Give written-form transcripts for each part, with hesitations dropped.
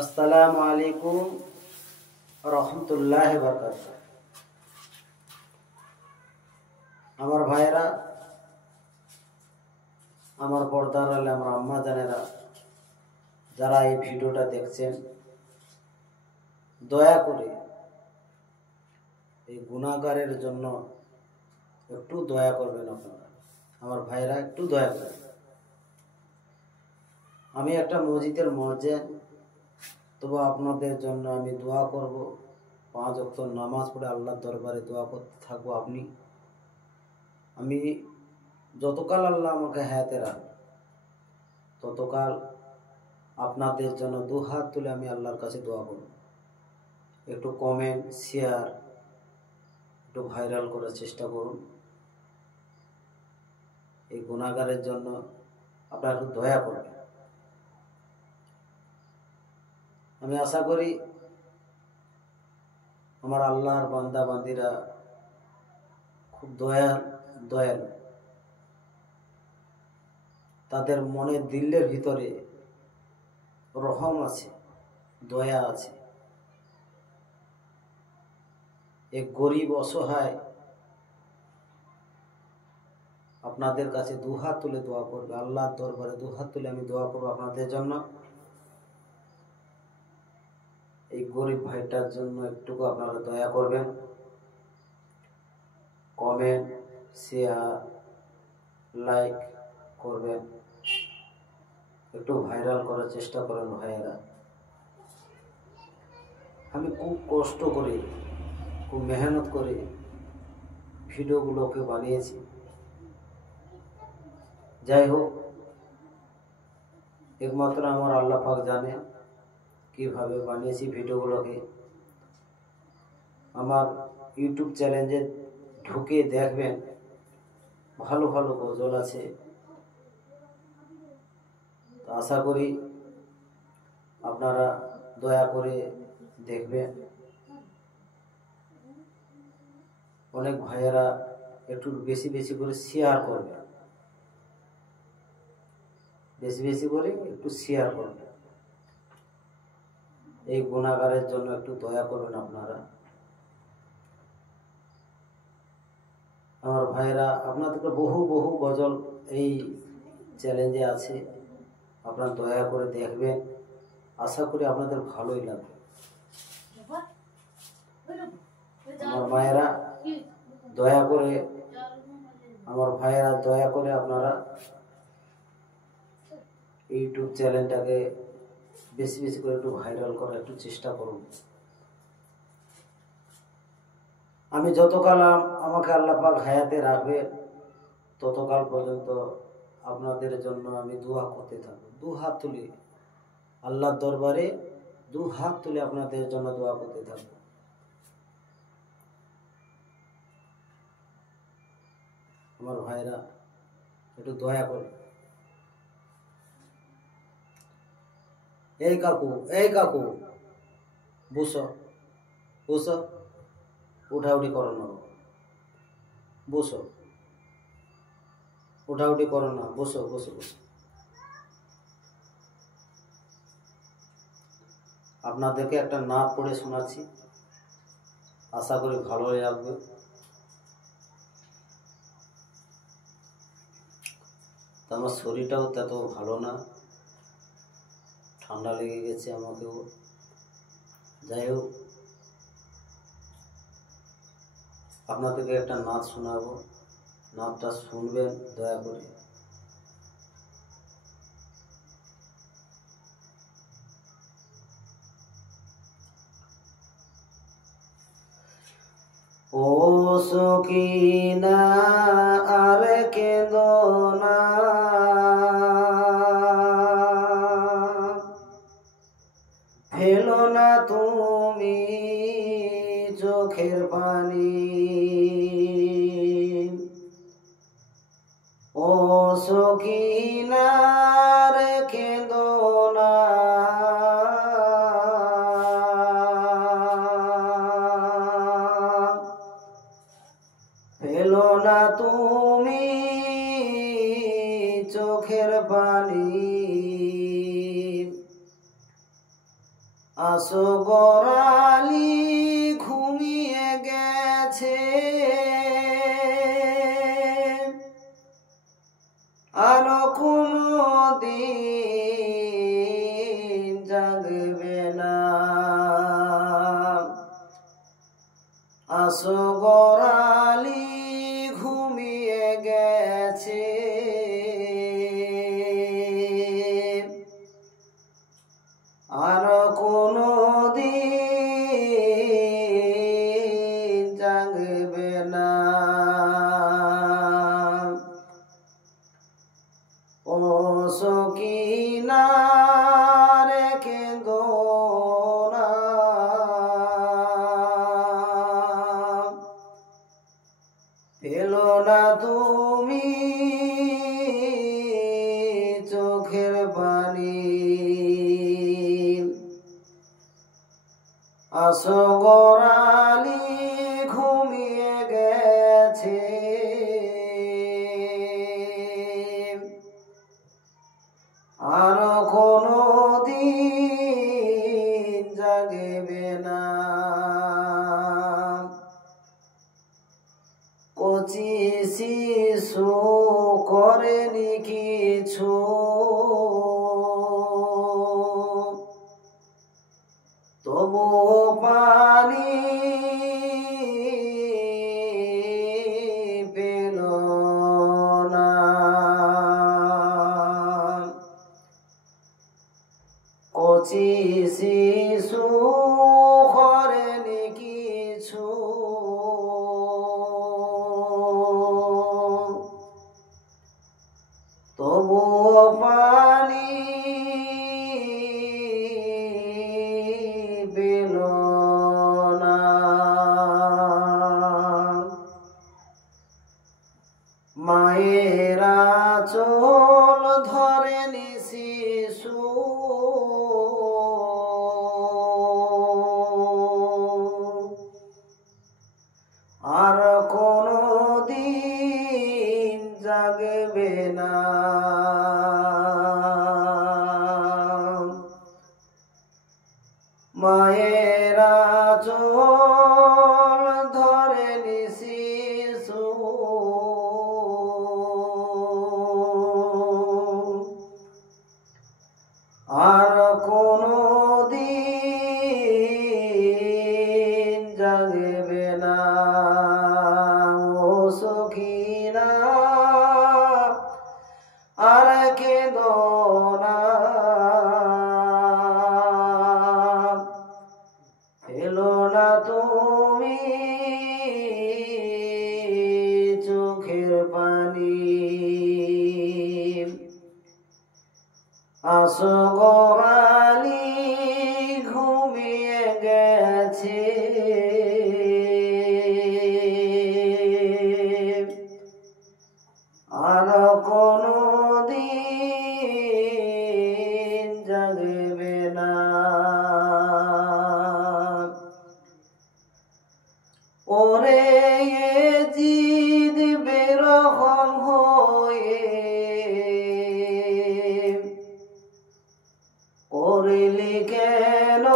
আসসালামু আলাইকুম রহমতুল্লাহ বরকাতুহু। আমার ভাইয়েরা, আমার পর্দার আলে আমার আম্মা জানেরা, যারা এই ভিডিওটা দেখছেন, দয়া করে এই গুনাহগারের জন্য একটু দয়া করবেন। আপনারা আমার ভাইয়েরা একটু দয়া করবেন। আমি একটা মসজিদের মুয়াজ্জিন, তবু আপনাদের জন্য আমি দোয়া করব। 5 ওয়াক্ত নামাজ পড়ে আল্লাহর দরবারে দোয়া করতে থাকবো। আমি যতকাল আল্লাহ আমাকে হায়াতে রাখবে, ততকাল আপনাদের জন্য 2 হাত তুলে আমি আল্লাহর কাছে দোয়া করব। একটু কমেন্ট, শেয়ার, একটু ভাইরাল করার চেষ্টা করুন। এই গুনাহগারের জন্য আপনারা একটু দয়া করবেন। আমি আশা করি আমার আল্লাহর বান্দা বান্দিরা খুব দয়ালু। তাদের মনে দিলের ভিতরে রহম আছে, দয়া আছে। এক গরিব অসহায় আপনাদের কাছে 2 হাত তুলে দোয়া করবে, আল্লাহর দরবারে 2 হাত তুলে আমি দোয়া করবো আপনাদের জন্য। এই গরিব ভাইটার জন্য একটুকু আপনারা দয়া করবেন। কমেন্ট, শেয়ার, লাইক করবেন, একটু ভাইরাল করার চেষ্টা করেন ভাইয়েরা। আমি খুব কষ্ট করে, খুব মেহনত করে ভিডিওগুলোকে বানিয়েছি। যাই হোক, একমাত্র আমার আল্লাহ পাক জানে কিভাবে বানিয়েছি ভিডিওগুলোকে। আমার ইউটিউব চ্যানেলে ঢুকে দেখবেন, ভালো ভালো গজল আছে। তো আশা করি আপনারা দয়া করে দেখবেন। অনেক ভাইয়েরা একটু বেশি বেশি করে শেয়ার করবেন, বেশি বেশি করে একটু শেয়ার করবেন। এই গুনাহগারের জন্য একটু দয়া করবেন আপনারা। আমার ভাইয়েরা, আপনাদেরকে বহু বহু গজল এই চ্যালেঞ্জে আছে, আপনারা দয়া করে দেখবেন। আশা করি আপনাদের ভালোই লাগবে। আমার মায়েরা দয়া করে, আমার ভাইয়েরা দয়া করে আপনারা ইউটিউব চ্যানেলটাকে বেশি বেশি করে একটু ভাইরাল করার একটু চেষ্টা করুন। আমি যতকাল আমাকে আল্লাহ পাক হায়াতে রাখবে, ততকাল পর্যন্ত আপনাদের জন্য আমি দোয়া করতে থাকবো। 2 হাত তুলে আল্লাহর দরবারে 2 হাত তুলে আপনাদের জন্য দোয়া করতে থাকবো। আমার ভাইরা একটু দয়া করে। এই কাকু বসো, উঠাউঠি করো না, বসো, উঠাউঠি করো না, বসো। আপনাদেরকে একটা নাত পড়ে শোনাচ্ছি, আশা করি ভালো লাগবে। আমার শরীরটাও তত ভালো না, ঠান্ডা লেগে গেছে আমাকেও। যাই হোক, আপনাদেরকে একটা নাচ শোনাবো, নাচটা শুনবেন দয়া করে। ও সকিনা আর কেঁদো না, ফেলো না তুমি চোখের পানি। ও সকিনা আর কেঁদো না, ফেলো না তুমি চোখের পানি। আসো গোরালি ঘুমিয়ে গেছে, আর কোনো দিন জাগবে না। আসো গোরালি ঘুমিয়ে গেছে, আর কোনো দিন জাগবে না। ও সকিনা রে কেঁদো না, পেলো না তুমি চোখের পানি। আসো গোরালি ঘুমিয়ে গেছে, আর কোনো দিন জাগবে না। কচি শিশু করেনি কিছু, তবু পানি পেল না। কচি শিশু করেনি কিছু, তবু পানি পেল না। মায়েরা চোল ধরেনি শিশু, আর কোনো দিন জাগবে না। মায়েরা চোল ধরেনি শিশু, আর কোনো দিন জাগবে না। ও সখিনা আর কেঁদো না, এলো না তুমি চোখের পানি। আসো গোরালি ঘুমিয়ে গেছে, আর কোনো দিন জাগবে না। ওরে জিদ বেরহম হয়ে করলি কেন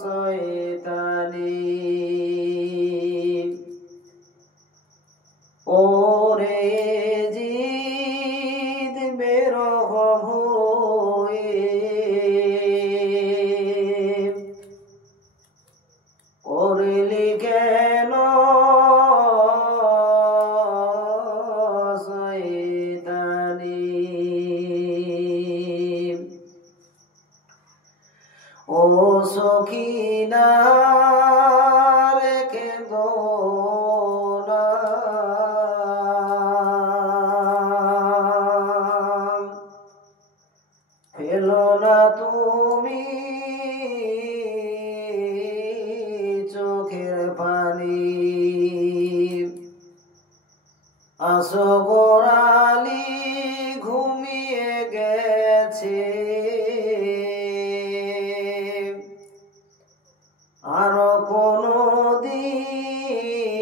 শয়তানি। ওরে জিদ বেরহম হয়ে করলি কেন শয়তানি। ও সখিনা রে কেঁদো না, পেলো না তুমি চোখের পানি। আসো গোরালি ঘুমিয়ে গেছে, আর কোনো দিন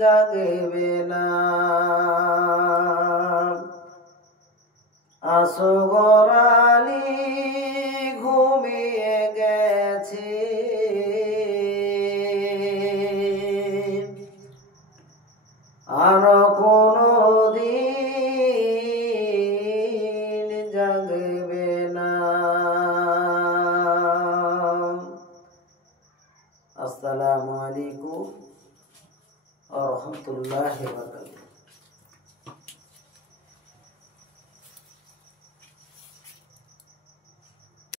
জাগবে না। আসগর আলী ঘুমিয়ে গেছে, আর কোনো দিন জাগবে না। আসসালামু আলাইকুম ওয়া রাহমাতুল্লাহি ওয়া বারাকাতুহু।